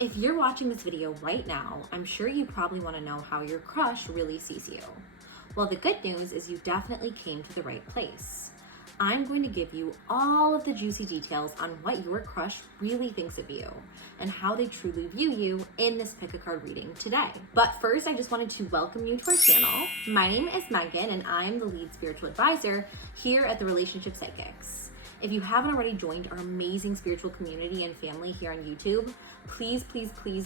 If you're watching this video right now, I'm sure you probably want to know how your crush really sees you. Well, the good news is you definitely came to the right place. I'm going to give you all of the juicy details on what your crush really thinks of you and how they truly view you in this pick a card reading today. But first, I just wanted to welcome you to our channel. My name is Megan and I'm the lead spiritual advisor here at the Relationship Psychics. If you haven't already joined our amazing spiritual community and family here on YouTube, please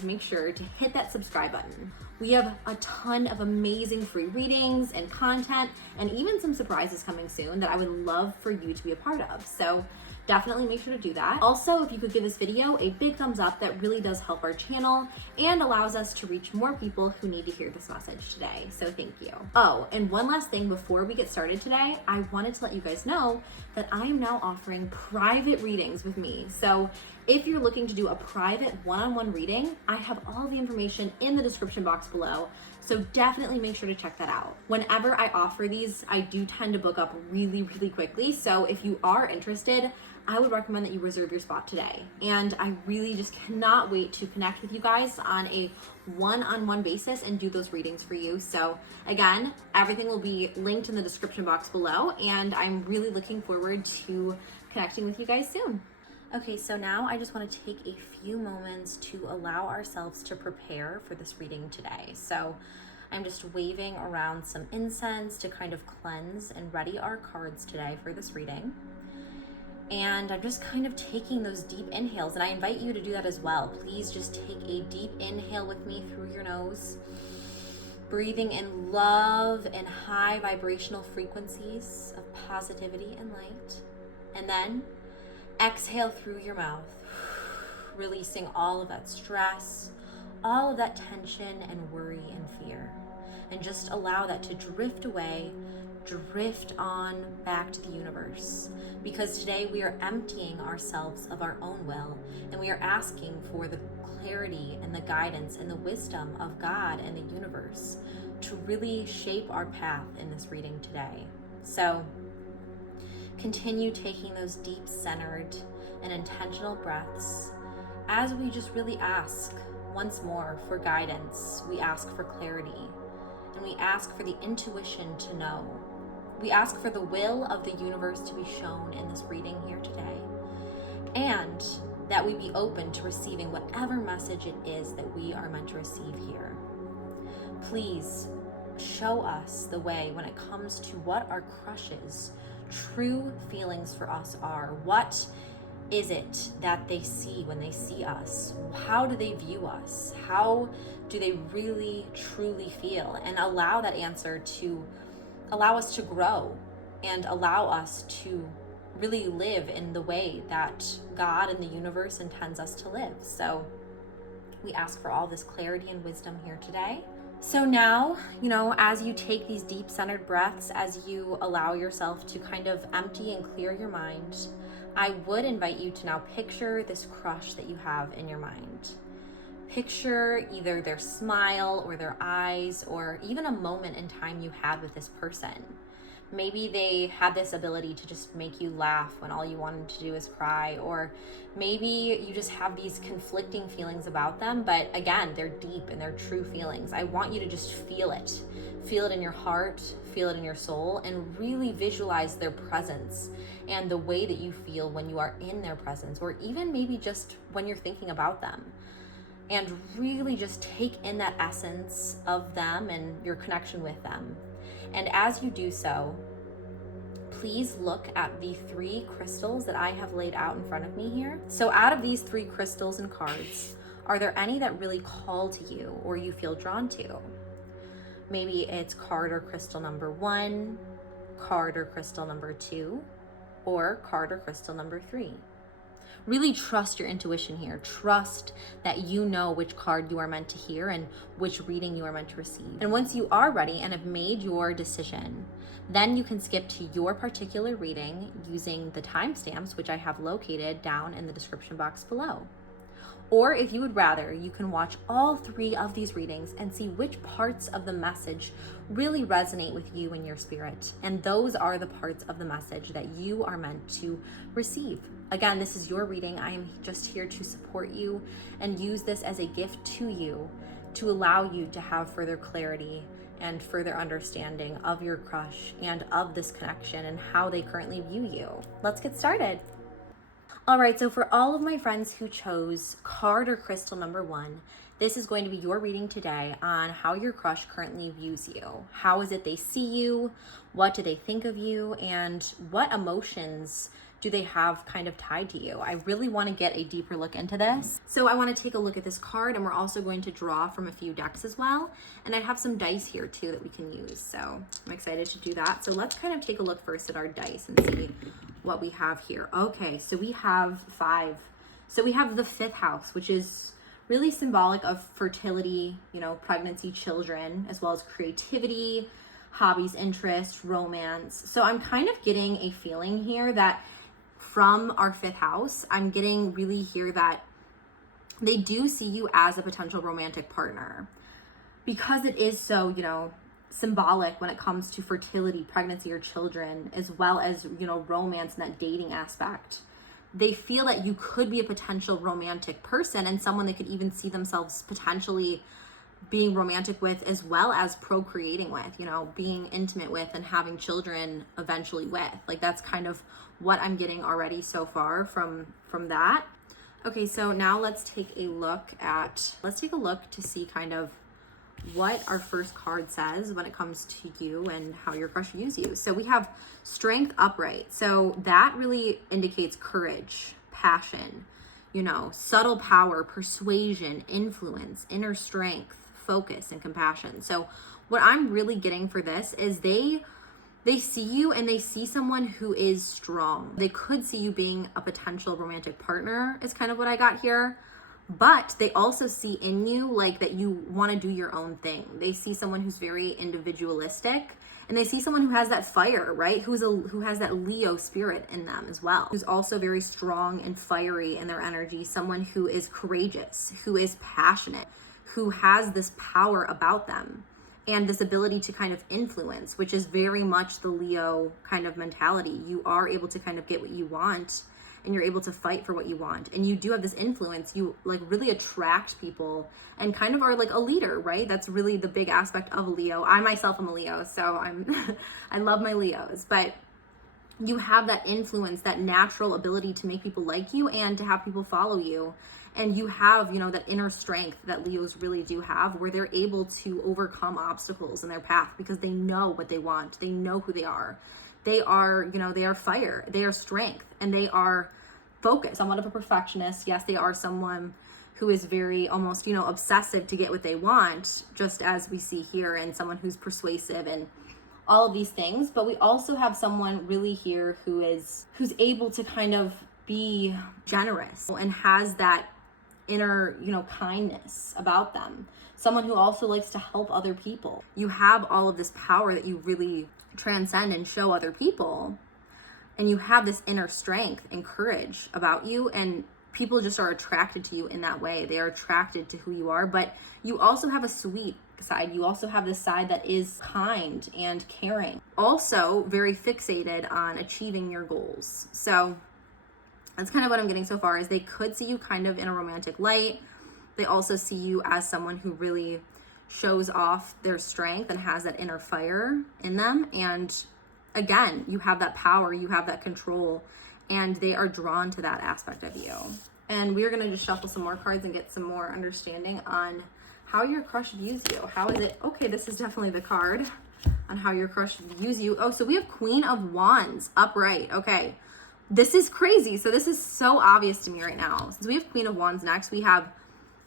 make sure to hit that subscribe button. We have a ton of amazing free readings and content and even some surprises coming soon that I would love for you to be a part of. So definitely make sure to do that. Also, if you could give this video a big thumbs up, that really does help our channel and allows us to reach more people who need to hear this message today. So thank you. Oh, and one last thing before we get started today, I wanted to let you guys know that I am now offering private readings with me. So if you're looking to do a private one-on-one reading, I have all the information in the description box below. So definitely make sure to check that out. Whenever I offer these, I do tend to book up really quickly. So if you are interested, I would recommend that you reserve your spot today. And I really just cannot wait to connect with you guys on a one-on-one basis and do those readings for you. So again, everything will be linked in the description box below, and I'm really looking forward to connecting with you guys soon. Okay, so now I just want to take a few moments to allow ourselves to prepare for this reading today. So I'm just waving around some incense to kind of cleanse and ready our cards today for this reading. And I'm just kind of taking those deep inhales, and I invite you to do that as well. Please just take a deep inhale with me through your nose, breathing in love and high vibrational frequencies of positivity and light. And then exhale through your mouth, releasing all of that stress, all of that tension and worry and fear. And just allow that to drift away, drift on back to the universe. Because today we are emptying ourselves of our own will, and we are asking for the clarity and the guidance and the wisdom of God and the universe to really shape our path in this reading today. So continue taking those deep, centered, and intentional breaths as we just really ask once more for guidance. We ask for clarity, and we ask for the intuition to know. We ask for the will of the universe to be shown in this reading here today, and that we be open to receiving whatever message it is that we are meant to receive here. Please show us the way when it comes to what our crushes' true feelings for us are. What is it that they see when they see us? How do they view us? How do they really truly feel? And allow that answer to allow us to grow and allow us to really live in the way that God and the universe intends us to live. So we ask for all this clarity and wisdom here today. So now, as you take these deep centered breaths, as you allow yourself to kind of empty and clear your mind, I would invite you to now picture this crush that you have in your mind. Picture either their smile or their eyes, or even a moment in time you had with this person. Maybe they had this ability to just make you laugh when all you wanted to do is cry, or maybe you just have these conflicting feelings about them, but again, they're deep and they're true feelings. I want you to just feel it in your heart, feel it in your soul, and really visualize their presence and the way that you feel when you are in their presence, or even maybe just when you're thinking about them. And really just take in that essence of them and your connection with them. And as you do so, please look at the 3 crystals that I have laid out in front of me here. So out of these 3 crystals and cards, are there any that really call to you or you feel drawn to? Maybe it's card or crystal number 1, card or crystal number 2, or card or crystal number 3. Really trust your intuition here. Trust that you know which card you are meant to hear and which reading you are meant to receive. And once you are ready and have made your decision, then you can skip to your particular reading using the timestamps, which I have located down in the description box below. Or if you would rather, you can watch all 3 of these readings and see which parts of the message really resonate with you and your spirit. And those are the parts of the message that you are meant to receive. Again, this is your reading. I am just here to support you and use this as a gift to you to allow you to have further clarity and further understanding of your crush and of this connection and how they currently view you. Let's get started. All right, so for all of my friends who chose card or crystal number 1, this is going to be your reading today on how your crush currently views you. How is it they see you? What do they think of you? And what emotions do they have kind of tied to you? I really want to get a deeper look into this. So I want to take a look at this card, and we're also going to draw from a few decks as well. And I have some dice here too that we can use. So I'm excited to do that. So let's kind of take a look first at our dice and see what we have here. Okay, so we have 5. So we have the 5th house, which is really symbolic of fertility, pregnancy, children, as well as creativity, hobbies, interests, romance. So I'm kind of getting a feeling here that from our 5th house, I'm getting really here that they do see you as a potential romantic partner, because it is so, symbolic when it comes to fertility, pregnancy, or children, as well as, romance and that dating aspect. They feel that you could be a potential romantic person and someone they could even see themselves potentially being romantic with, as well as procreating with, being intimate with and having children eventually with. Like, that's kind of what I'm getting already so far from that. Okay, so now let's take a look to see kind of what our first card says when it comes to you and how your crush views you. So we have Strength upright. So that really indicates courage, passion, subtle power, persuasion, influence, inner strength, focus, and compassion. So what I'm really getting for this is they see you and they see someone who is strong. They could see you being a potential romantic partner is kind of what I got here. But they also see in you like that you want to do your own thing. They see someone who's very individualistic, and they see someone who has that fire, right? Who has that Leo spirit in them as well. Who's also very strong and fiery in their energy. Someone who is courageous, who is passionate, who has this power about them and this ability to kind of influence, which is very much the Leo kind of mentality. You are able to kind of get what you want, and you're able to fight for what you want. And you do have this influence. You like really attract people and kind of are like a leader, right? That's really the big aspect of a Leo. I myself am a Leo, so I love my Leos, but you have that influence, that natural ability to make people like you and to have people follow you. And you have, that inner strength that Leos really do have, where they're able to overcome obstacles in their path because they know what they want. They know who they are. They are, they are fire, they are strength, and they are focused. Somewhat of a perfectionist. Yes, they are someone who is very almost, obsessive to get what they want, just as we see here, and someone who's persuasive and all of these things. But we also have someone really here who's able to kind of be generous and has that inner, kindness about them. Someone who also likes to help other people. You have all of this power that you really transcend and show other people, and you have this inner strength and courage about you, and people just are attracted to you in that way. They are attracted to who you are, but you also have a sweet side. You also have this side that is kind and caring, also very fixated on achieving your goals. So that's kind of what I'm getting so far, is they could see you kind of in a romantic light. They also see you as someone who really shows off their strength and has that inner fire in them. And again, you have that power, you have that control, and they are drawn to that aspect of you. And we're going to just shuffle some more cards and get some more understanding on how your crush views you. How is it? Okay, this is definitely the card on how your crush views you. Oh, so we have Queen of Wands upright. Okay, this is crazy. So this is so obvious to me right now. Since we have Queen of Wands next, we have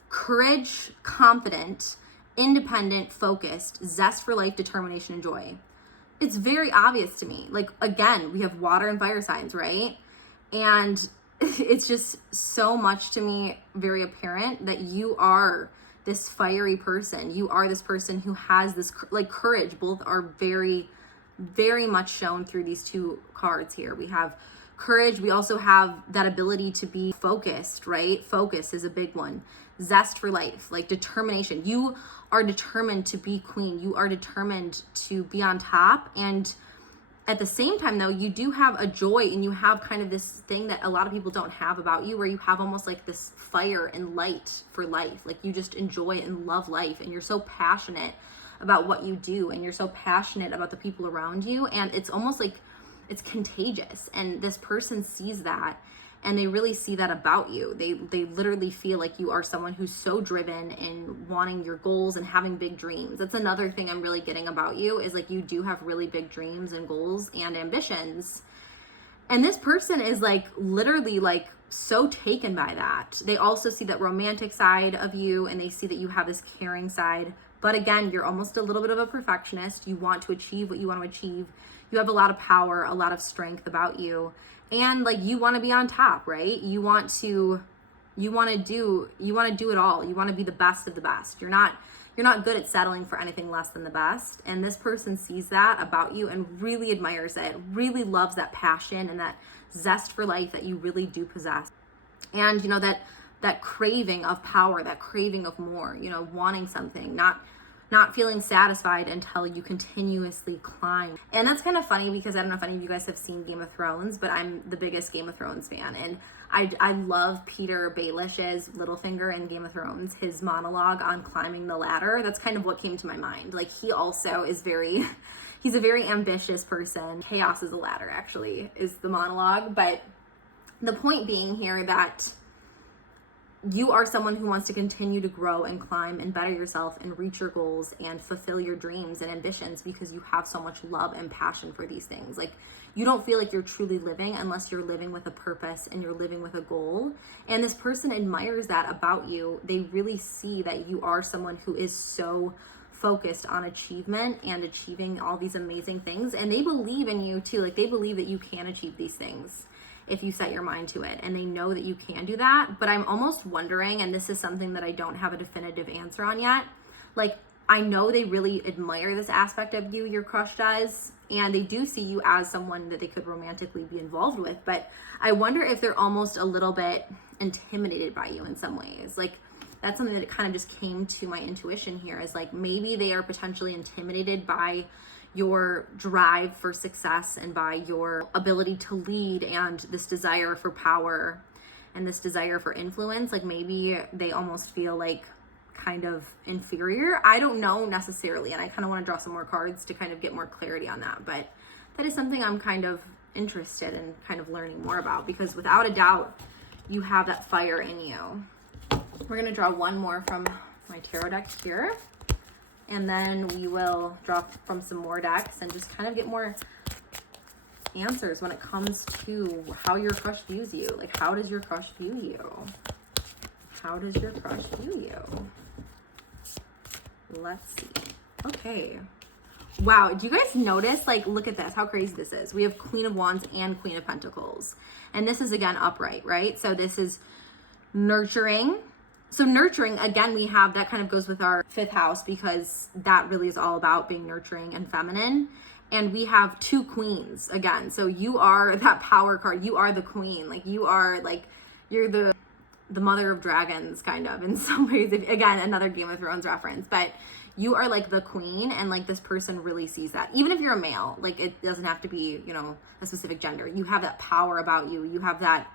courage, confident, independent, focused, zest for life, determination, and joy. It's very obvious to me. Like, again, we have water and fire signs, right? And it's just so much to me very apparent that you are this fiery person. You are this person who has this like courage. Both are very, very much shown through these two cards here. We have Courage, we also have that ability to be focused, right? Focus is a big one. Zest for life, like determination. You are determined to be queen. You are determined to be on top. And at the same time, though, you do have a joy, and you have kind of this thing that a lot of people don't have about you, where you have almost like this fire and light for life. Like you just enjoy and love life, and you're so passionate about what you do, and you're so passionate about the people around you, and it's almost like it's contagious. And this person sees that, and they really see that about you. They literally feel like you are someone who's so driven in wanting your goals and having big dreams. That's another thing I'm really getting about you, is like you do have really big dreams and goals and ambitions. And this person is like literally like so taken by that. They also see that romantic side of you, and they see that you have this caring side. But again, you're almost a little bit of a perfectionist. You want to achieve what you want to achieve. You have a lot of power, a lot of strength about you. And like you want to be on top, right? You want to do it all. You want to be the best of the best. You're not good at settling for anything less than the best. And this person sees that about you and really admires it, really loves that passion and that zest for life that you really do possess. And you know, that craving of power, that craving of more, you know, wanting something, not feeling satisfied until you continuously climb. And that's kind of funny, because I don't know if any of you guys have seen Game of Thrones, but I'm the biggest Game of Thrones fan. And I love Peter Baelish's Littlefinger in Game of Thrones, his monologue on climbing the ladder. That's kind of what came to my mind. Like he also is he's a very ambitious person. Chaos is a ladder, actually, is the monologue. But the point being here that you are someone who wants to continue to grow and climb and better yourself and reach your goals and fulfill your dreams and ambitions, because you have so much love and passion for these things. Like you don't feel like you're truly living unless you're living with a purpose and you're living with a goal. And this person admires that about you. They really see that you are someone who is so focused on achievement and achieving all these amazing things. And they believe in you too. Like they believe that you can achieve these things if you set your mind to it, and they know that you can do that. But I'm almost wondering, and this is something that I don't have a definitive answer on yet, like I know they really admire this aspect of you, your crush does, and they do see you as someone that they could romantically be involved with, but I wonder if they're almost a little bit intimidated by you in some ways. Like that's something that kind of just came to my intuition here, is like maybe they are potentially intimidated by your drive for success and by your ability to lead and this desire for power and this desire for influence. Like maybe they almost feel like kind of inferior. I don't know necessarily, and I kind of want to draw some more cards to kind of get more clarity on that, but that is something I'm kind of interested in kind of learning more about, because without a doubt you have that fire in you. We're going to draw one more from my tarot deck here, and then we will draw from some more decks and just kind of get more answers when it comes to how your crush views you. Like, how does your crush view you? How does your crush view you? Let's see. Okay. Wow. Do you guys notice? Like, look at this. How crazy this is. We have Queen of Wands and Queen of Pentacles. And this is, again, upright, right? So this is nurturing. So nurturing, again, we have, that kind of goes with our 5th house, because that really is all about being nurturing and feminine. And we have 2 queens again. So you are that power card. You are the queen. Like you are like, you're the mother of dragons kind of in some ways. Again, another Game of Thrones reference, but you are like the queen, and like this person really sees that. Even if you're a male, like it doesn't have to be, you know, a specific gender. You have that power about you. You have that,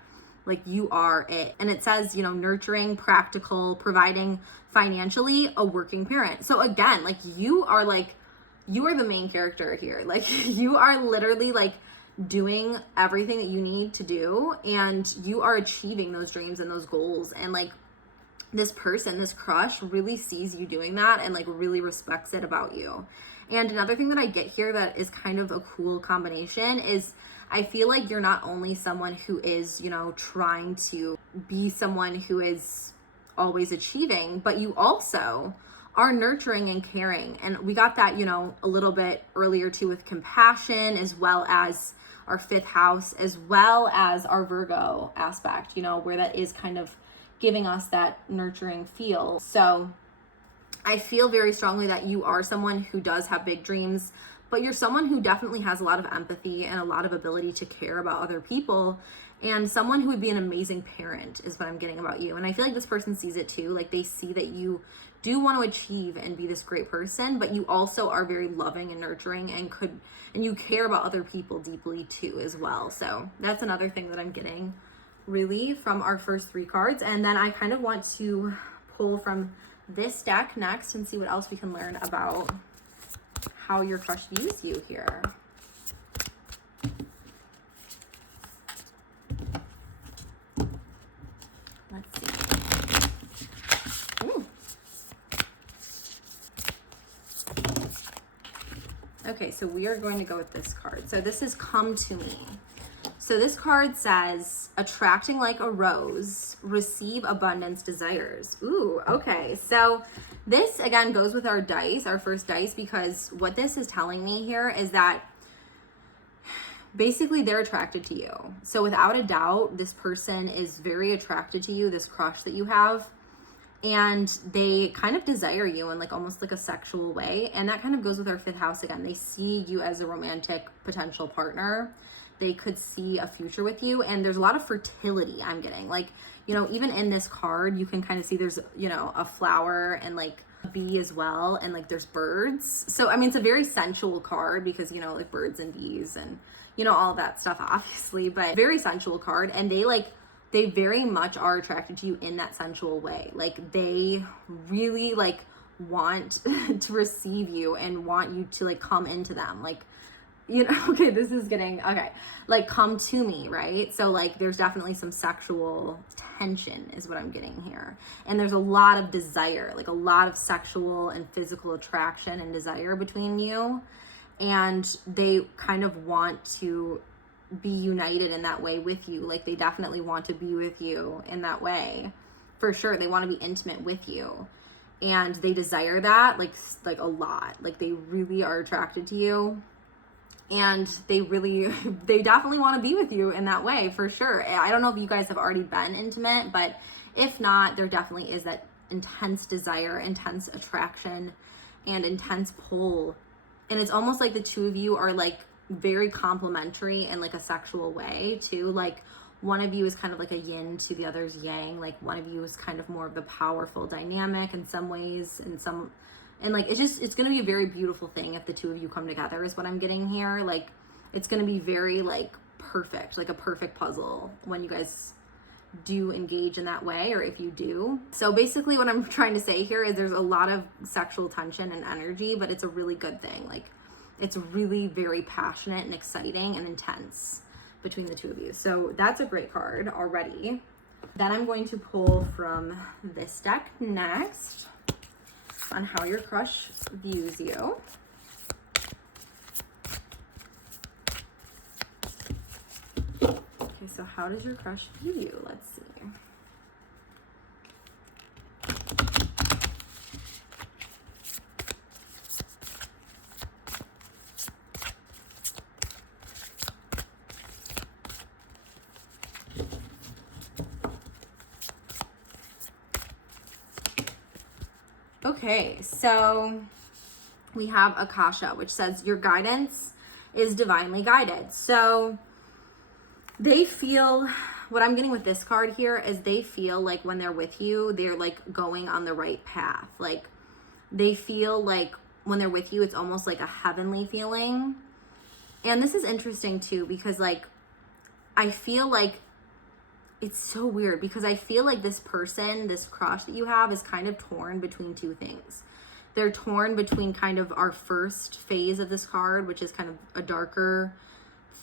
like you are it. And it says, you know, nurturing, practical, providing financially, a working parent. So again, like you are the main character here. Like you are literally like doing everything that you need to do, and you are achieving those dreams and those goals. And like this person, this crush, really sees you doing that and like really respects it about you. And another thing that I get here that is kind of a cool combination is I feel like you're not only someone who is, you know, trying to be someone who is always achieving, but you also are nurturing and caring. And we got that, you know, a little bit earlier too with compassion, as well as our 5th house, as well as our Virgo aspect, you know, where that is kind of giving us that nurturing feel. So I feel very strongly that you are someone who does have big dreams, but you're someone who definitely has a lot of empathy and a lot of ability to care about other people, and someone who would be an amazing parent is what I'm getting about you. And I feel like this person sees it too. Like they see that you do want to achieve and be this great person, but you also are very loving and nurturing and you care about other people deeply too as well. So that's another thing that I'm getting really from our first 3 cards. And then I kind of want to pull from this deck next and see what else we can learn about how your crush views you here. Let's see. Ooh. Okay, so we are going to go with this card. So this is Come to Me. So this card says, attracting like a rose, receive abundance desires. Ooh, okay. So this again goes with our dice, our first dice, because what this is telling me here is that basically they're attracted to you. So without a doubt, this person is very attracted to you, this crush that you have, and they kind of desire you in like almost like a sexual way. And that kind of goes with our 5th house again. They see you as a romantic potential partner. They could see a future with you, and there's a lot of fertility I'm getting. Like, you know, even in this card, you can kind of see there's, you know, a flower and like a bee as well, and like there's birds. So, I mean, it's a very sensual card because, you know, like birds and bees and, you know, all of that stuff, obviously, but very sensual card. And they very much are attracted to you in that sensual way. Like, they really like want to receive you and want you to like come into them. Like, you know, okay, this is getting, okay, like come to me, right? So like there's definitely some sexual tension is what I'm getting here. And there's a lot of desire, like a lot of sexual and physical attraction and desire between you. And they kind of want to be united in that way with you. Like they definitely want to be with you in that way. For sure, they want to be intimate with you. And they desire that like a lot. Like they really are attracted to you. And they definitely want to be with you in that way, for sure. I don't know if you guys have already been intimate, but if not, there definitely is that intense desire, intense attraction, and intense pull. And it's almost like the two of you are like very complementary in like a sexual way too. Like one of you is kind of like a yin to the other's yang. Like one of you is kind of more of the powerful dynamic in some ways, and like, it's going to be a very beautiful thing if the two of you come together is what I'm getting here. Like, it's going to be very like perfect, like a perfect puzzle when you guys do engage in that way, or if you do. So basically what I'm trying to say here is there's a lot of sexual tension and energy, but it's a really good thing. Like, it's really very passionate and exciting and intense between the two of you. So that's a great card already. Then I'm going to pull from this deck next on how your crush views you. Okay, so how does your crush view you? Let's see. Okay, so we have Akasha, which says your guidance is divinely guided. So they feel, what I'm getting with this card here is they feel like when they're with you, they're like going on the right path. Like they feel like when they're with you, it's almost like a heavenly feeling. And this is interesting too, because like, I feel like it's so weird because I feel like this person, this crush that you have is kind of torn between two things. They're torn between kind of our first phase of this card, which is kind of a darker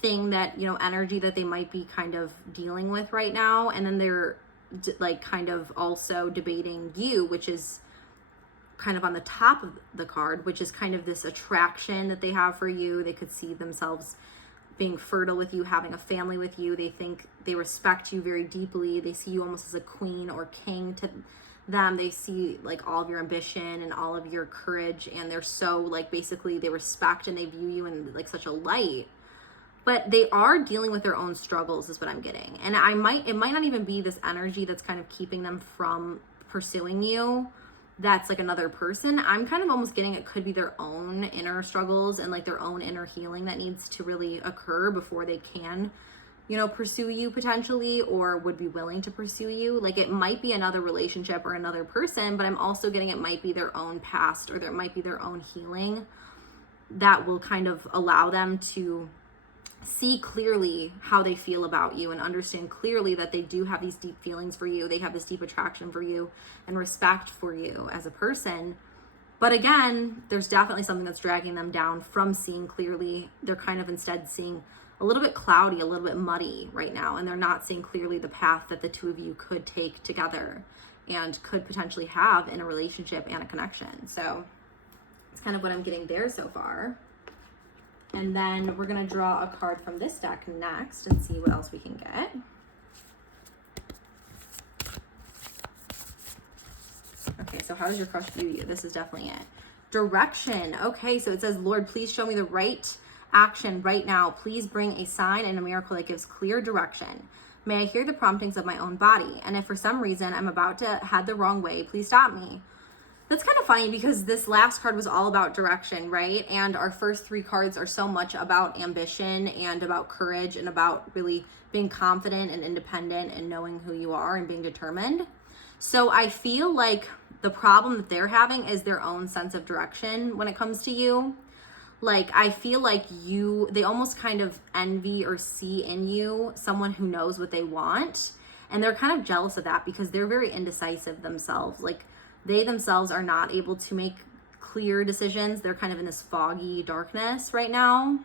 thing that, you know, energy that they might be kind of dealing with right now. And then they're like kind of also debating you, which is kind of on the top of the card, which is kind of this attraction that they have for you. They could see themselves being fertile with you, having a family with you. They think they respect you very deeply. They see you almost as a queen or king to them. They see like all of your ambition and all of your courage, and they're so like, basically they respect and they view you in like such a light. But they are dealing with their own struggles is what I'm getting. And it might not even be this energy that's kind of keeping them from pursuing you. that's like another person. I'm kind of almost getting it could be their own inner struggles and like their own inner healing that needs to really occur before they can, you know, pursue you potentially, or would be willing to pursue you. Like it might be another relationship or another person, but I'm also getting it might be their own past, or there might be their own healing that will kind of allow them to see clearly how they feel about you and understand clearly that they do have these deep feelings for you. They have this deep attraction for you and respect for you as a person. But again, there's definitely something that's dragging them down from seeing clearly. They're kind of instead seeing a little bit cloudy, a little bit muddy right now, and they're not seeing clearly the path that the two of you could take together and could potentially have in a relationship and a connection. So it's kind of what I'm getting there so far. And then we're going to draw a card from this deck next and see what else we can get. Okay, so how does your crush view you? This is definitely it. Direction. Okay, so it says, Lord, please show me the right action right now. Please bring a sign and a miracle that gives clear direction. May I hear the promptings of my own body. And if for some reason I'm about to head the wrong way, please stop me. That's kind of funny because this last card was all about direction, right? And our first three cards are so much about ambition and about courage and about really being confident and independent and knowing who you are and being determined. So I feel like the problem that they're having is their own sense of direction when it comes to you. Like, I feel like they almost kind of envy or see in you someone who knows what they want. And they're kind of jealous of that because they're very indecisive themselves. Like, they themselves are not able to make clear decisions. They're kind of in this foggy darkness right now.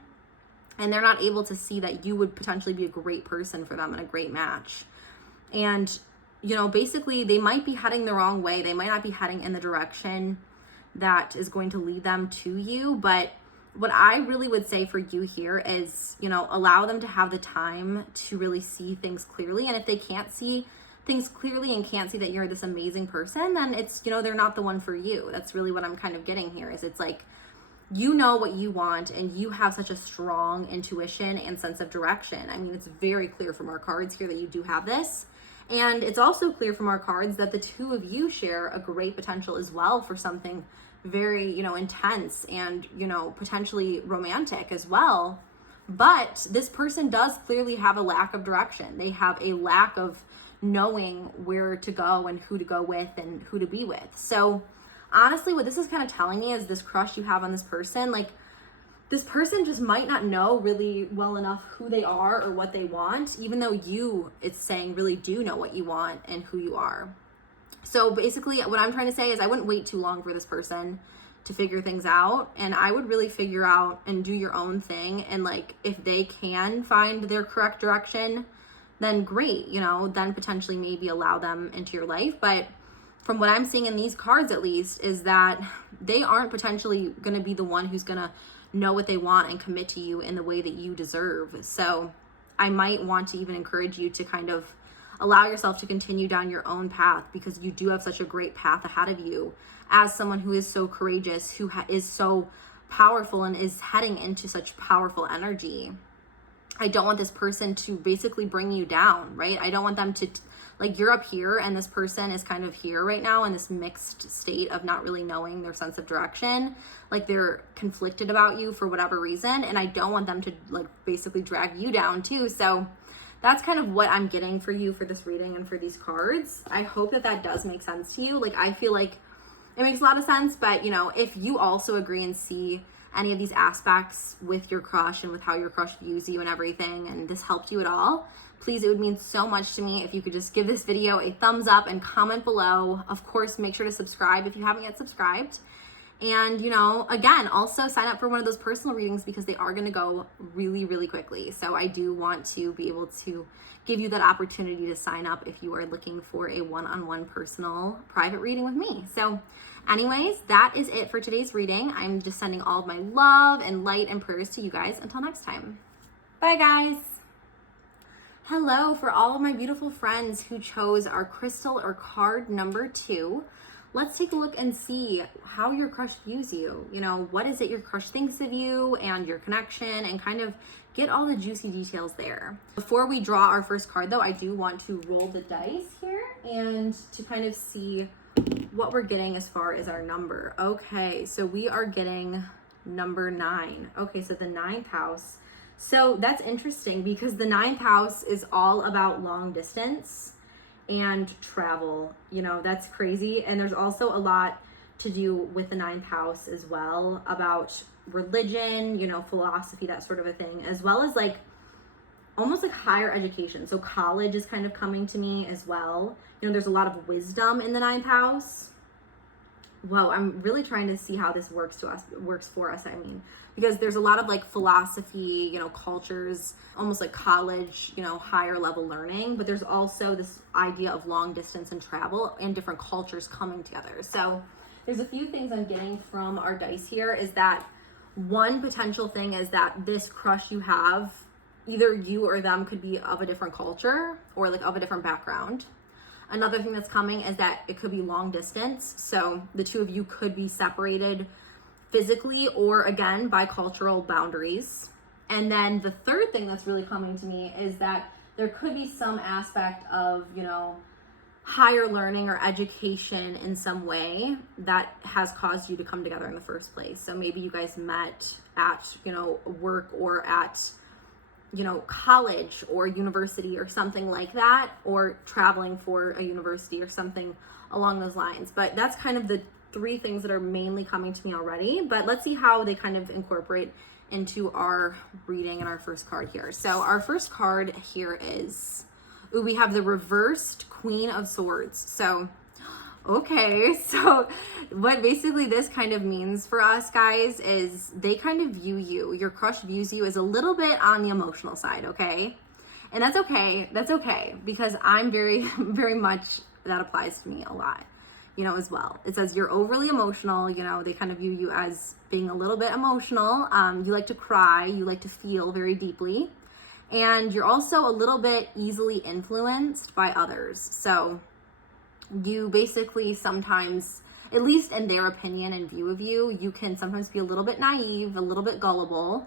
And they're not able to see that you would potentially be a great person for them and a great match. And, you know, basically they might be heading the wrong way. They might not be heading in the direction that is going to lead them to you. But what I really would say for you here is, you know, allow them to have the time to really see things clearly. And if they can't see things clearly and can't see that you're this amazing person, then it's, you know, they're not the one for you. That's really what I'm kind of getting here is it's like, you know what you want and you have such a strong intuition and sense of direction. I mean, it's very clear from our cards here that you do have this. And it's also clear from our cards that the two of you share a great potential as well for something very, you know, intense and, you know, potentially romantic as well. But this person does clearly have a lack of direction. They have a lack of knowing where to go and who to go with and who to be with. So honestly, what this is kind of telling me is this crush you have on this person, like this person just might not know really well enough who they are or what they want, even though you, it's saying, really do know what you want and who you are. So basically what I'm trying to say is I wouldn't wait too long for this person to figure things out. And I would really figure out and do your own thing. And like, if they can find their correct direction, then great, you know, then potentially maybe allow them into your life. But from what I'm seeing in these cards, at least, is that they aren't potentially going to be the one who's going to know what they want and commit to you in the way that you deserve. So I might want to even encourage you to kind of allow yourself to continue down your own path, because you do have such a great path ahead of you as someone who is so courageous, who is so powerful and is heading into such powerful energy. I don't want this person to basically bring you down, right? I don't want them to, like, you're up here and this person is kind of here right now in this mixed state of not really knowing their sense of direction. Like, they're conflicted about you for whatever reason. And I don't want them to, like, basically drag you down too. So that's kind of what I'm getting for you for this reading and for these cards. I hope that that does make sense to you. Like, I feel like it makes a lot of sense, but, you know, if you also agree and see any of these aspects with your crush and with how your crush views you and everything, and this helped you at all, please, it would mean so much to me if you could just give this video a thumbs up and comment below. Of course, make sure to subscribe if you haven't yet subscribed. And, you know, again, also sign up for one of those personal readings, because they are going to go really, really quickly. So I do want to be able to give you that opportunity to sign up if you are looking for a one-on-one personal private reading with me. So anyways, that is it for today's reading. I'm just sending all of my love and light and prayers to you guys. Until next time. Bye, guys. Hello, for all of my beautiful friends who chose our crystal or card number 2. Let's take a look and see how your crush views you. You know, what is it your crush thinks of you and your connection, and kind of get all the juicy details there. Before we draw our first card though, I do want to roll the dice here and to kind of see what we're getting as far as our number. Okay, so we are getting number 9. Okay, so the 9th house. So that's interesting because the 9th house is all about long distance and travel. You know, that's crazy. And there's also a lot to do with the 9th house as well about religion, you know, philosophy, that sort of a thing, as well as like almost like higher education. So college is kind of coming to me as well. You know, there's a lot of wisdom in the 9th house. Whoa, I'm really trying to see how this works for us, I mean, because there's a lot of like philosophy, you know, cultures, almost like college, you know, higher level learning, but there's also this idea of long distance and travel and different cultures coming together. So there's a few things I'm getting from our dice here is that one potential thing is that this crush you have, either you or them could be of a different culture or like of a different background. Another thing that's coming is that it could be long distance. So the two of you could be separated physically or again by cultural boundaries. And then the third thing that's really coming to me is that there could be some aspect of, you know, higher learning or education in some way that has caused you to come together in the first place. So maybe you guys met at, you know, work or at, you know, college or university or something like that, or traveling for a university or something along those lines. But that's kind of the 3 things that are mainly coming to me already. But let's see how they kind of incorporate into our reading and our first card here. So our first card here is, we have the reversed Queen of Swords. So okay, so what basically this kind of means for us guys is they kind of view you, your crush views you as a little bit on the emotional side, okay? And that's okay, because I'm very, very much, that applies to me a lot, you know, as well. It says you're overly emotional, you know, they kind of view you as being a little bit emotional. You like to cry, you like to feel very deeply, and you're also a little bit easily influenced by others. So you basically sometimes, at least in their opinion and view of you, you can sometimes be a little bit naive, a little bit gullible,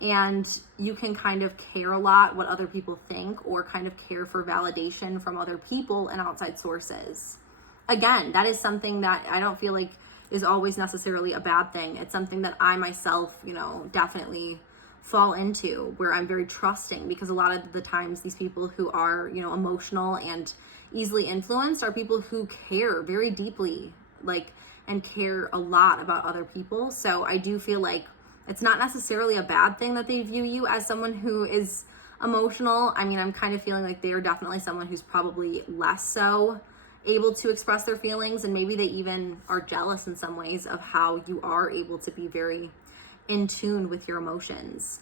and you can kind of care a lot what other people think or kind of care for validation from other people and outside sources. Again, that is something that I don't feel like is always necessarily a bad thing. It's something that I myself, you know, definitely fall into, where I'm very trusting, because a lot of the times these people who are, you know, emotional and easily influenced are people who care very deeply, like, and care a lot about other people. So I do feel like it's not necessarily a bad thing that they view you as someone who is emotional. I mean, I'm kind of feeling like they are definitely someone who's probably less so able to express their feelings, and maybe they even are jealous in some ways of how you are able to be very in tune with your emotions.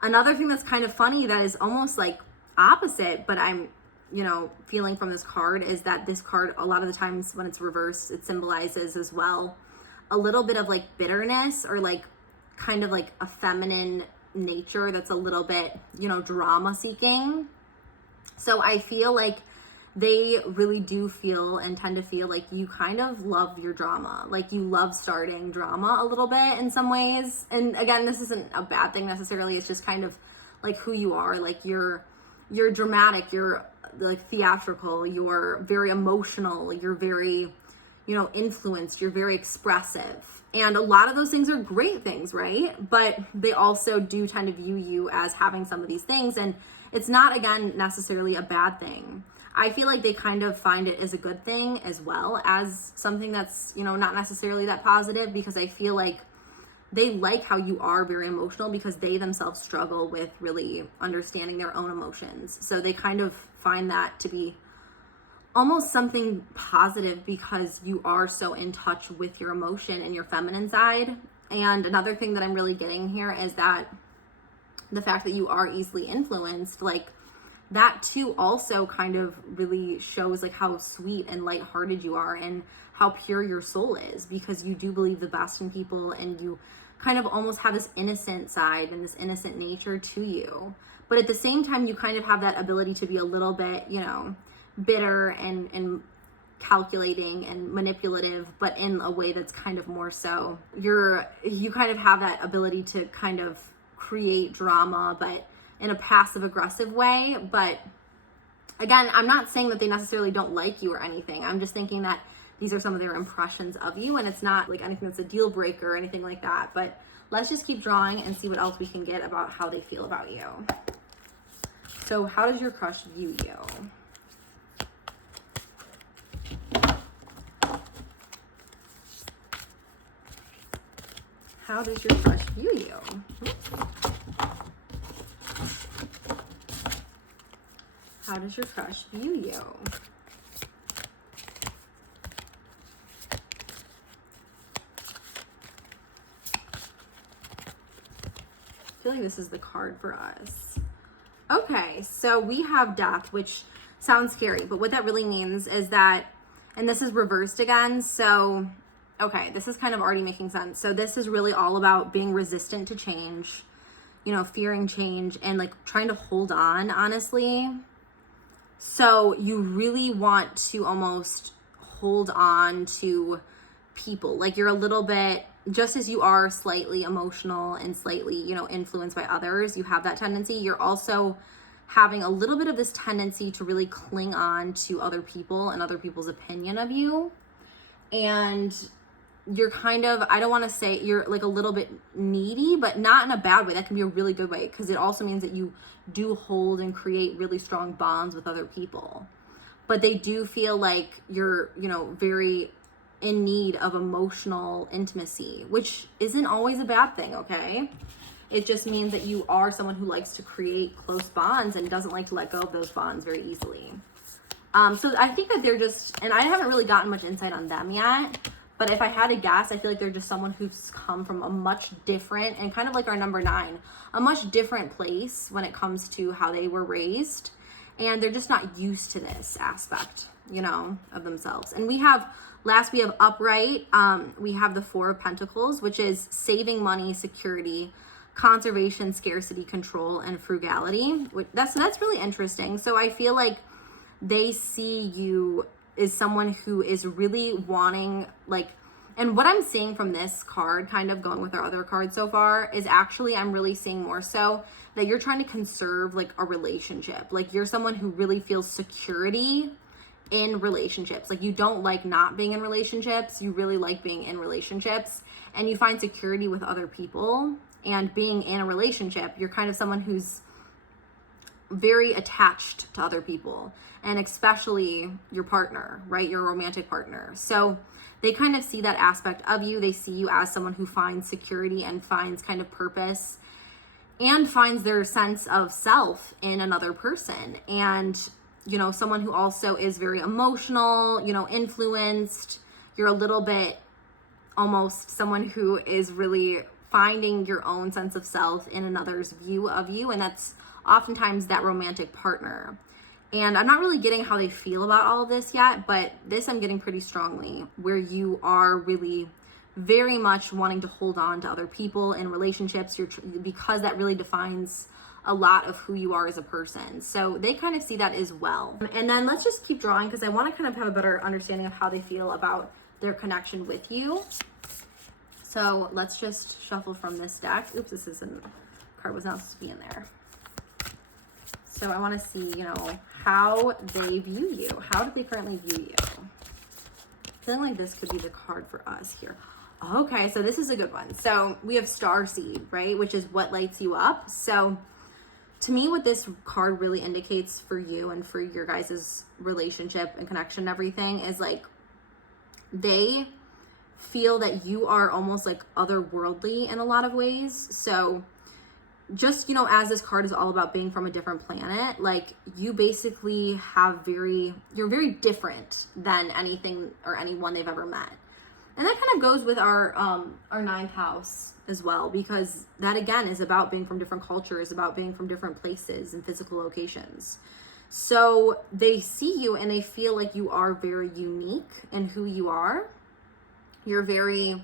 Another thing that's kind of funny that is almost like opposite, but I'm, you know, feeling from this card, is that this card, a lot of the times when it's reversed, it symbolizes as well a little bit of like bitterness, or like kind of like a feminine nature that's a little bit, you know, drama seeking. So I feel like they really do feel and tend to feel like you kind of love your drama. Like you love starting drama a little bit in some ways. And again, this isn't a bad thing necessarily. It's just kind of like who you are. Like you're dramatic, you're like theatrical, you're very emotional, you're very, you know, influenced, you're very expressive. And a lot of those things are great things, right? But they also do tend to view you as having some of these things. And it's not, again, necessarily a bad thing. I feel like they kind of find it as a good thing as well as something that's, you know, not necessarily that positive, because I feel like they like how you are very emotional, because they themselves struggle with really understanding their own emotions. So they kind of find that to be almost something positive, because you are so in touch with your emotion and your feminine side. And another thing that I'm really getting here is that the fact that you are easily influenced, like that too also kind of really shows like how sweet and lighthearted you are and how pure your soul is, because you do believe the best in people, and you kind of almost have this innocent side and this innocent nature to you. But at the same time, you kind of have that ability to be a little bit, you know, bitter and calculating and manipulative, but in a way that's kind of more so you kind of have that ability to kind of create drama, but in a passive aggressive way. But again, I'm not saying that they necessarily don't like you or anything. I'm just thinking that these are some of their impressions of you, and it's not like anything that's a deal breaker or anything like that. But let's just keep drawing and see what else we can get about how they feel about you. So how does your crush view you? How does your crush view you? How does your crush view you? I feel like this is the card for us. Okay, so we have death, which sounds scary, but what that really means is that, and this is reversed again, so okay, this is kind of already making sense. So this is really all about being resistant to change, you know, fearing change and like trying to hold on, honestly. So you really want to almost hold on to people. Like you're a little bit, just as you are slightly emotional and slightly, you know, influenced by others, you have that tendency. You're also having a little bit of this tendency to really cling on to other people and other people's opinion of you. And you're kind of, I don't want to say you're like a little bit needy, but not in a bad way. That can be a really good way, because it also means that you do hold and create really strong bonds with other people. But they do feel like you're, you know, very in need of emotional intimacy, which isn't always a bad thing, okay? It just means that you are someone who likes to create close bonds and doesn't like to let go of those bonds very easily. So I think that they're just, and I haven't really gotten much insight on them yet, but if I had to guess, I feel like they're just someone who's come from a much different, and kind of like our number 9, a much different place when it comes to how they were raised. And they're just not used to this aspect, you know, of themselves. And we have upright. We have the 4 of Pentacles, which is saving money, security, conservation, scarcity, control, and frugality. That's really interesting. So I feel like they see you is someone who is really wanting, like, and what I'm seeing from this card, kind of going with our other cards so far, is actually I'm really seeing more so that you're trying to conserve like a relationship. Like you're someone who really feels security in relationships. Like you don't like not being in relationships. You really like being in relationships, and you find security with other people. And being in a relationship, you're kind of someone who's very attached to other people, and especially your partner, right? Your romantic partner. So they kind of see that aspect of you. They see you as someone who finds security and finds kind of purpose and finds their sense of self in another person. And, you know, someone who also is very emotional, you know, influenced. You're a little bit almost someone who is really finding your own sense of self in another's view of you. And that's oftentimes that romantic partner. And I'm not really getting how they feel about all of this yet, but this I'm getting pretty strongly, where you are really very much wanting to hold on to other people in relationships, because that really defines a lot of who you are as a person. So they kind of see that as well. And then let's just keep drawing, because I want to kind of have a better understanding of how they feel about their connection with you. So let's just shuffle from this deck. Oops, this isn't, card was not supposed to be in there. So I want to see, you know, how they view you. How do they currently view you? Feeling like this could be the card for us here. Okay, so this is a good one. So we have Starseed, right? Which is what lights you up. So to me, what this card really indicates for you and for your guys' relationship and connection and everything is like, they feel that you are almost like otherworldly in a lot of ways. So just, you know, as this card is all about being from a different planet, like you basically you're very different than anything or anyone they've ever met. And that kind of goes with our 9th house as well, because that again is about being from different cultures, about being from different places and physical locations. So they see you and they feel like you are very unique in who you are. You're very,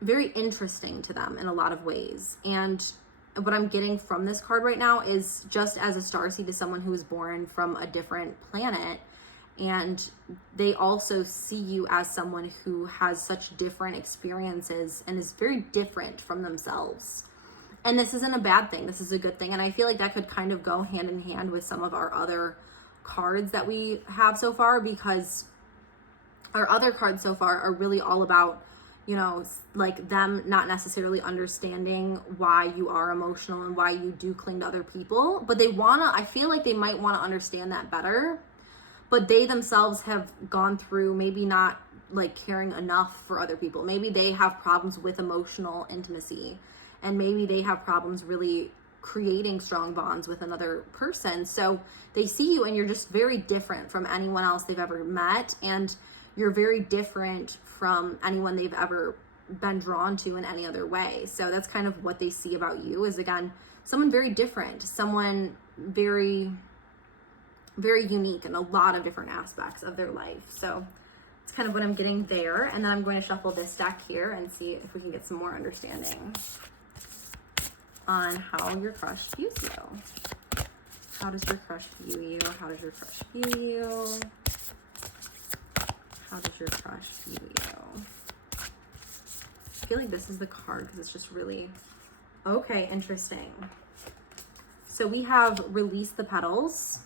very interesting to them in a lot of ways. And what I'm getting from this card right now is, just as a starseed is someone who was born from a different planet, and they also see you as someone who has such different experiences and is very different from themselves. And this isn't a bad thing. This is a good thing. And I feel like that could kind of go hand in hand with some of our other cards that we have so far, because our other cards so far are really all about, you know, like them not necessarily understanding why you are emotional and why you do cling to other people, but I feel like they might want to understand that better, but they themselves have gone through maybe not like caring enough for other people. Maybe they have problems with emotional intimacy, and maybe they have problems really creating strong bonds with another person. So they see you and you're just very different from anyone else they've ever met, and you're very different from anyone they've ever been drawn to in any other way. So that's kind of what they see about you, is again, someone very different, someone very, very unique in a lot of different aspects of their life. So it's kind of what I'm getting there. And then I'm going to shuffle this deck here and see if we can get some more understanding on how your crush views you. How does your crush view you? How does your crush view you? How does your crush view you? I feel like this is the card because it's just really, okay, interesting. So we have Release the Petals,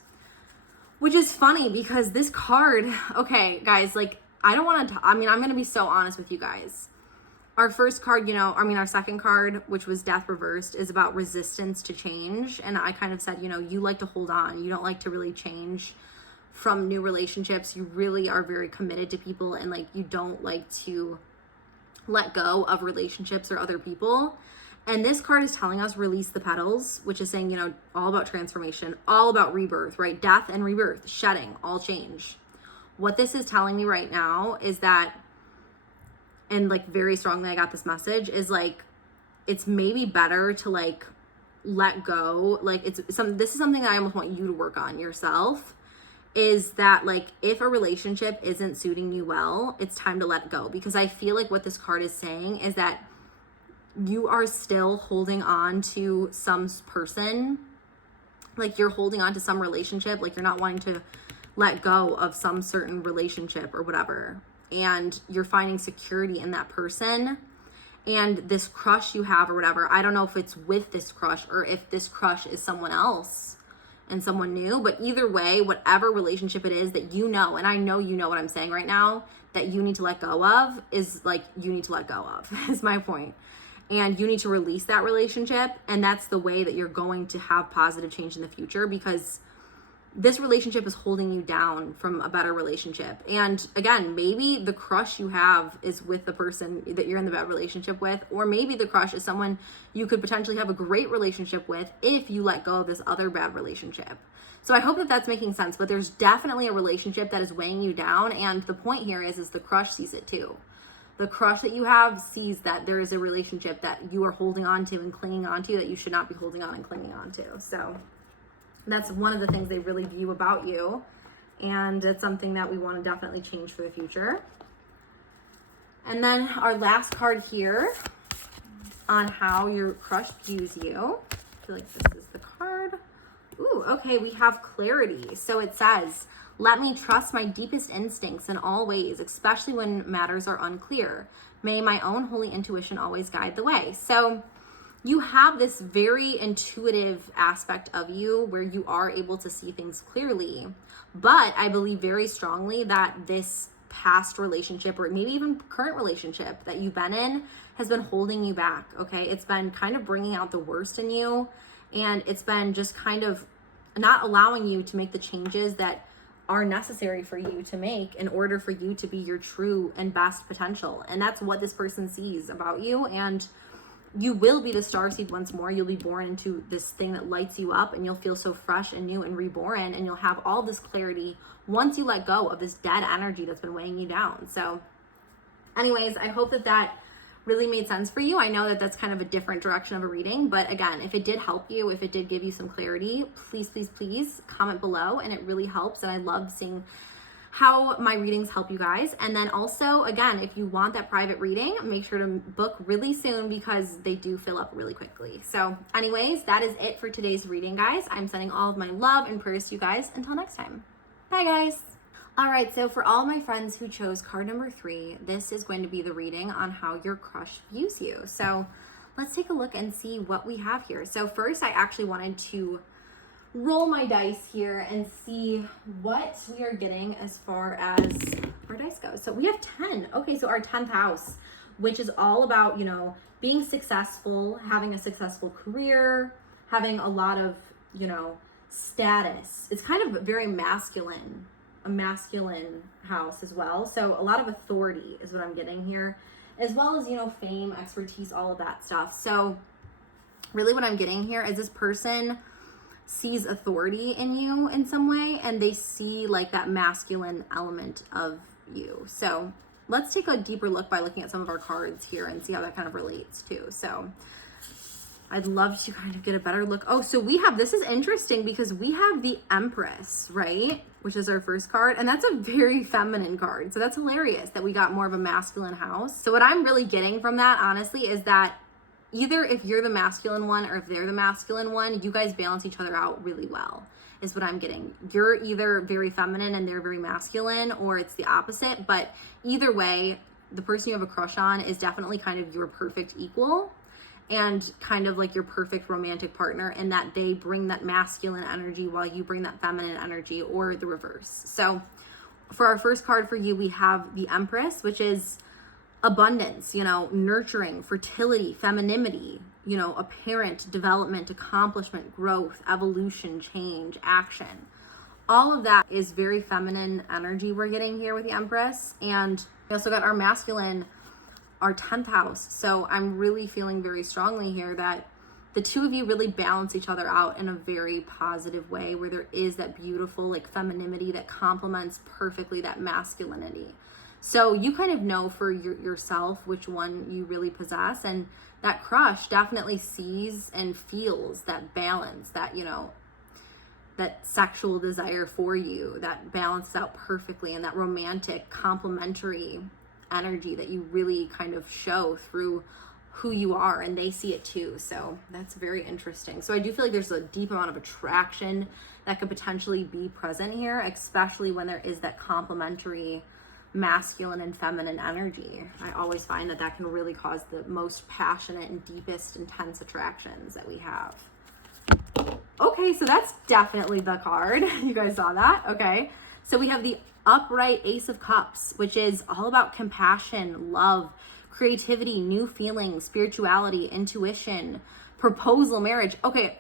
which is funny because this card, okay, guys, like, I don't want to, I'm going to be so honest with you guys. Our first card, you know, our second card, which was Death Reversed, is about resistance to change. And I kind of said, you know, you like to hold on. You don't like to really change from new relationships. You really are very committed to people, and like, you don't like to let go of relationships or other people. And this card is telling us Release the Petals, which is saying, you know, all about transformation, all about rebirth, right? Death and rebirth, shedding, all change. What this is telling me right now is that, and like very strongly I got this message, is like, it's maybe better to like let go. Like this is something that I almost want you to work on yourself, is that like, if a relationship isn't suiting you well, it's time to let go. Because I feel like what this card is saying is that you are still holding on to some person, like you're holding on to some relationship, like you're not wanting to let go of some certain relationship or whatever, and you're finding security in that person. And this crush you have or whatever, I don't know if it's with this crush or if this crush is someone else and someone new, but either way, whatever relationship it is that you know, and I know you know what I'm saying right now, that you need to let go of, is like, you need to let go of is my point. And you need to release that relationship, and that's the way that you're going to have positive change in the future, because this relationship is holding you down from a better relationship. And again, maybe the crush you have is with the person that you're in the bad relationship with, or maybe the crush is someone you could potentially have a great relationship with if you let go of this other bad relationship. So I hope that that's making sense, but there's definitely a relationship that is weighing you down, and the point here is the crush sees it too. The crush that you have sees that there is a relationship that you are holding on to and clinging on to that you should not be holding on and clinging on to. So that's one of the things they really view about you, and it's something that we want to definitely change for the future. And then our last card here on how your crush views you. I feel like this is the card. Ooh, okay, we have Clarity. So it says, let me trust my deepest instincts in all ways, especially when matters are unclear. May my own holy intuition always guide the way. So you have this very intuitive aspect of you where you are able to see things clearly. But I believe very strongly that this past relationship, or maybe even current relationship that you've been in, has been holding you back, okay? It's been kind of bringing out the worst in you, and it's been just kind of not allowing you to make the changes that are necessary for you to make in order for you to be your true and best potential. And that's what this person sees about you. And you will be the starseed once more. You'll be born into this thing that lights you up, and you'll feel so fresh and new and reborn, and you'll have all this clarity once you let go of this dead energy that's been weighing you down. So anyways, I hope that that really made sense for you. I know that that's kind of a different direction of a reading, but again, if it did help you, if it did give you some clarity, please, please, please comment below, and it really helps. And I love seeing how my readings help you guys. And then also, again, if you want that private reading, make sure to book really soon, because they do fill up really quickly. So anyways, that is it for today's reading, guys. I'm sending all of my love and prayers to you guys. Until next time. Bye, guys. All right, so for all my friends who chose card number 3, this is going to be the reading on how your crush views you. So let's take a look and see what we have here. So first, I actually wanted to roll my dice here and see what we are getting as far as our dice go. So we have 10. Okay, so our 10th house, which is all about, you know, being successful, having a successful career, having a lot of, you know, status. It's kind of very masculine, a masculine house as well. So a lot of authority is what I'm getting here, as well as, you know, fame, expertise, all of that stuff. So really what I'm getting here is this person sees authority in you in some way, and they see like that masculine element of you. So let's take a deeper look by looking at some of our cards here and see how that kind of relates too. So I'd love to kind of get a better look. Oh, so we have, this is interesting because we have the Empress, right? Which is our first card. And that's a very feminine card. So that's hilarious that we got more of a masculine house. So what I'm really getting from that, honestly, is that either if you're the masculine one or if they're the masculine one, you guys balance each other out really well, is what I'm getting. You're either very feminine and they're very masculine, or it's the opposite. But either way, the person you have a crush on is definitely kind of your perfect equal and kind of like your perfect romantic partner, in that they bring that masculine energy while you bring that feminine energy, or the reverse. So for our first card for you, we have the Empress, which is abundance, you know, nurturing, fertility, femininity, you know, apparent development, accomplishment, growth, evolution, change, action. All of that is very feminine energy we're getting here with the Empress. And we also got our masculine, our 10th house. So I'm really feeling very strongly here that the two of you really balance each other out in a very positive way, where there is that beautiful like femininity that complements perfectly that masculinity. So you kind of know for yourself which one you really possess, and that crush definitely sees and feels that balance, that, you know, that sexual desire for you that balances out perfectly, and that romantic complementary energy that you really kind of show through who you are, and they see it too. So that's very interesting. So I do feel like there's a deep amount of attraction that could potentially be present here, especially when there is that complementary masculine and feminine energy. I always find that that can really cause the most passionate and deepest intense attractions that we have. Okay, so that's definitely the card. You guys saw that? Okay. So we have the upright Ace of Cups, which is all about compassion, love, creativity, new feelings, spirituality, intuition, proposal, marriage. Okay,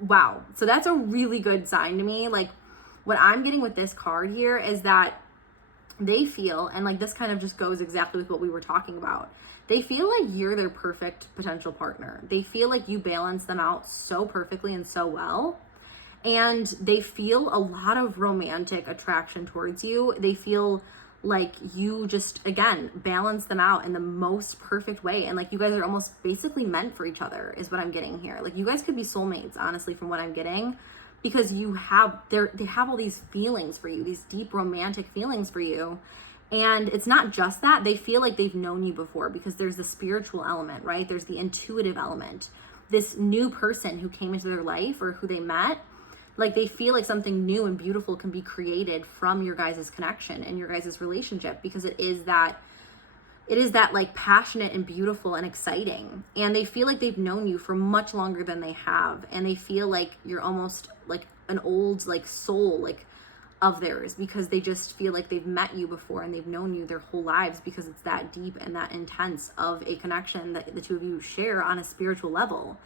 wow. So that's a really good sign to me. Like, what I'm getting with this card here is that they feel, and like this kind of just goes exactly with what we were talking about, they feel like you're their perfect potential partner. They feel like you balance them out so perfectly and so well. And they feel a lot of romantic attraction towards you. They feel like you just, again, balance them out in the most perfect way. And like you guys are almost basically meant for each other, is what I'm getting here. Like you guys could be soulmates, honestly, from what I'm getting, because they have all these feelings for you, these deep romantic feelings for you. And it's not just that, they feel like they've known you before, because there's the spiritual element, right? There's the intuitive element. This new person who came into their life or who they met, like they feel like something new and beautiful can be created from your guys' connection and your guys' relationship, because it is that like passionate and beautiful and exciting. And they feel like they've known you for much longer than they have. And they feel like you're almost like an old like soul like of theirs, because they just feel like they've met you before and they've known you their whole lives, because it's that deep and that intense of a connection that the two of you share on a spiritual level.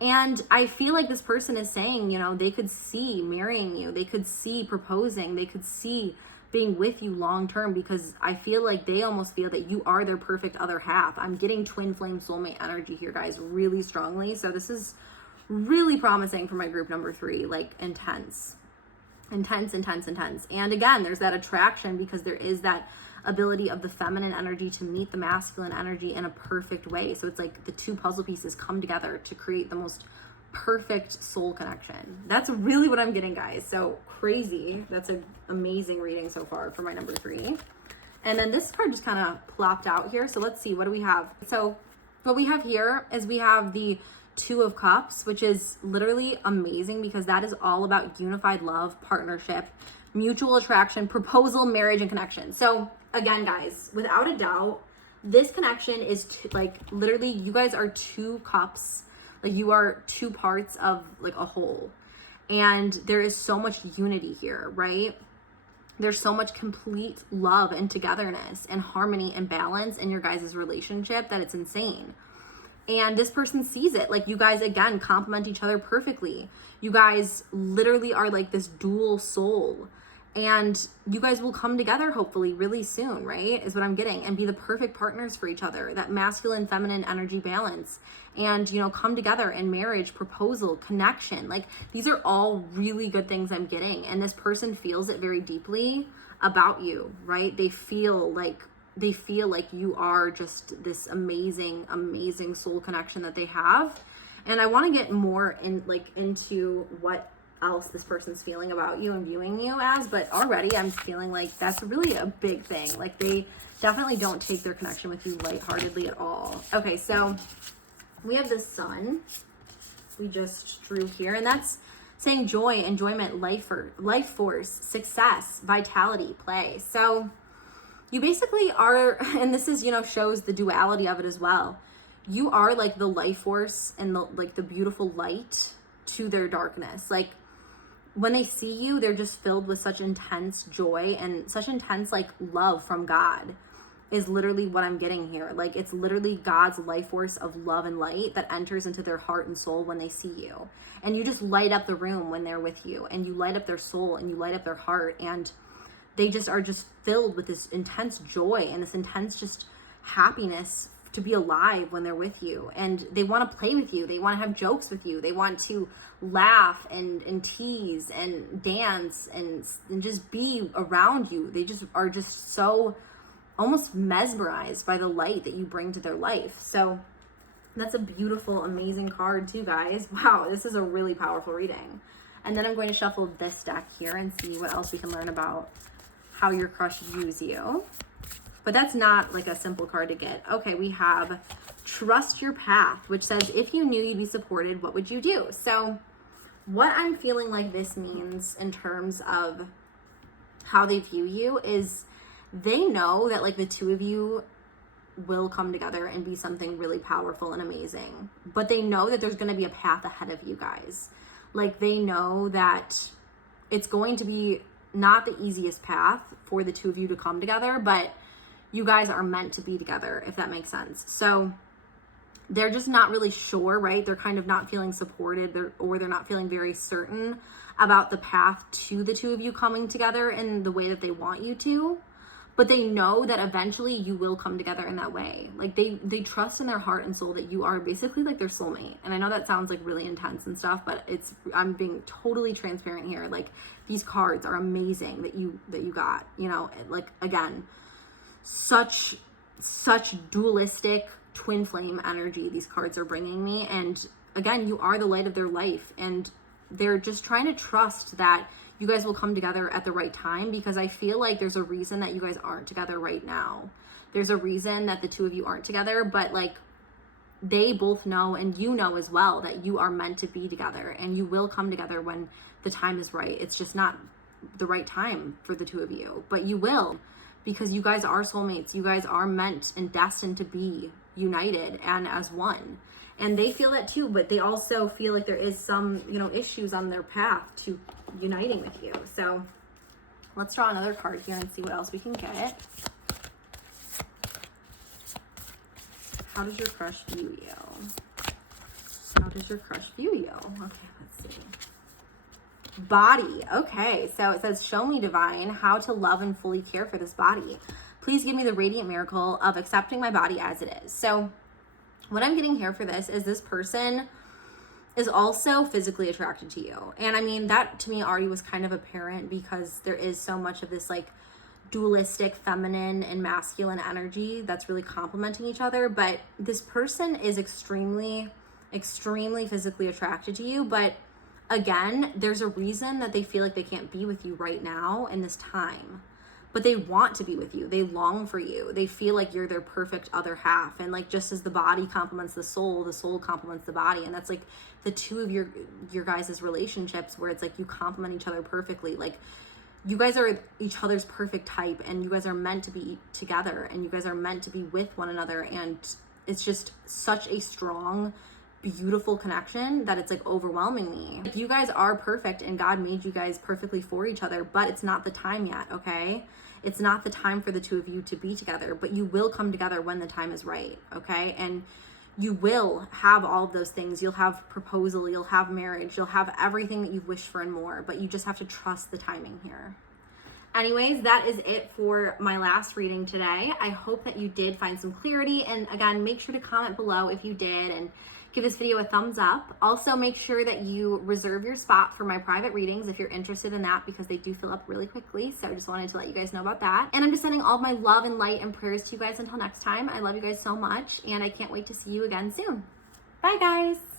And I feel like this person is saying, you know, they could see marrying you, they could see proposing, they could see being with you long term, because I feel like they almost feel that you are their perfect other half. I'm getting twin flame soulmate energy here, guys, really strongly. So this is really promising for my group number 3, like intense. And again, there's that attraction, because there is that ability of the feminine energy to meet the masculine energy in a perfect way. So it's like the two puzzle pieces come together to create the most perfect soul connection. That's really what I'm getting, guys. So crazy. That's an amazing reading so far for my number 3. And then this card just kind of plopped out here. So let's see, what do we have? So what we have here is we have the 2 of Cups, which is literally amazing, because that is all about unified love, partnership, mutual attraction, proposal, marriage, and connection. So again, guys, without a doubt, this connection is like literally you guys are 2 cups. Like you are 2 parts of like a whole. And there is so much unity here, right? There's so much complete love and togetherness and harmony and balance in your guys' relationship that it's insane. And this person sees it. Like, you guys, again, complement each other perfectly. You guys literally are like this dual soul. And you guys will come together, hopefully, really soon, right? Is what I'm getting. And be the perfect partners for each other. That masculine, feminine energy balance. And, you know, come together in marriage, proposal, connection. Like, these are all really good things I'm getting. And this person feels it very deeply about you, right? They feel like you are just this amazing, amazing soul connection that they have. And I want to get more into what else this person's feeling about you and viewing you as, but already I'm feeling like that's really a big thing. Like, they definitely don't take their connection with you lightheartedly at all. Okay, so we have the sun we just drew here, and that's saying joy, enjoyment, life force, success, vitality, play. So you basically are, and this is, you know, shows the duality of it as well. You are like the life force and the beautiful light to their darkness. Like, when they see you, they're just filled with such intense joy and such intense like love from God is literally what I'm getting here. Like, it's literally God's life force of love and light that enters into their heart and soul when they see you. And you just light up the room when they're with you, and you light up their soul and you light up their heart, and they just are just filled with this intense joy and this intense just happiness to be alive when they're with you. And they want to play with you. They want to have jokes with you. They want to laugh and tease and dance and just be around you. They just are just so almost mesmerized by the light that you bring to their life. So that's a beautiful, amazing card too, guys. Wow, this is a really powerful reading. And then I'm going to shuffle this deck here and see what else we can learn about how your crush views you. But that's not like a simple card to get. Okay, we have Trust Your Path, which says, if you knew you'd be supported, what would you do? So what I'm feeling like this means in terms of how they view you is they know that like the two of you will come together and be something really powerful and amazing. But they know that there's going to be a path ahead of you guys. Like, they know that it's going to be not the easiest path for the two of you to come together, but you guys are meant to be together, if that makes sense. So they're just not really sure, right? They're kind of not feeling supported, or they're not feeling very certain about the path to the two of you coming together in the way that they want you to. But they know that eventually you will come together in that way. Like, they trust in their heart and soul that you are basically like their soulmate. And I know that sounds like really intense and stuff, but I'm being totally transparent here. Like, these cards are amazing that you got, you know, like, again, such dualistic twin flame energy these cards are bringing me. And again, you are the light of their life, and they're just trying to trust that you guys will come together at the right time, because I feel like there's a reason that you guys aren't together right now. There's a reason that the two of you aren't together, but like, they both know, and you know as well, that you are meant to be together, and you will come together when the time is right. It's just not the right time for the two of you, but you will, because you guys are soulmates. You guys are meant and destined to be united and as one. And they feel that too, but they also feel like there is some, you know, issues on their path to uniting with you. So let's draw another card here and see what else we can get. How does your crush view you? How does your crush view you? Okay, let's see. Body. Okay, so it says, show me, divine, how to love and fully care for this body. Please give me the radiant miracle of accepting my body as it is. So what I'm getting here for this person is also physically attracted to you. And I mean, that to me already was kind of apparent, because there is so much of this like dualistic feminine and masculine energy that's really complementing each other. But this person is extremely physically attracted to you. But again, there's a reason that they feel like they can't be with you right now in this time. But they want to be with you. They long for you. They feel like you're their perfect other half. And like, just as the body complements the soul complements the body. And that's like the two of your guys' relationships, where it's like you complement each other perfectly. Like, you guys are each other's perfect type, and you guys are meant to be together, and you guys are meant to be with one another. And it's just such a strong beautiful connection that it's like overwhelming me. Like, you guys are perfect and God made you guys perfectly for each other, but it's not the time yet, okay? It's not the time for the two of you to be together, but you will come together when the time is right, okay? And you will have all of those things. You'll have proposal, you'll have marriage, you'll have everything that you've wished for and more, but you just have to trust the timing here. Anyways, that is it for my last reading today. I hope that you did find some clarity. And again, make sure to comment below if you did and give this video a thumbs up. Also, make sure that you reserve your spot for my private readings if you're interested in that, because they do fill up really quickly. So I just wanted to let you guys know about that. And I'm just sending all of my love and light and prayers to you guys until next time. I love you guys so much, and I can't wait to see you again soon. Bye, guys.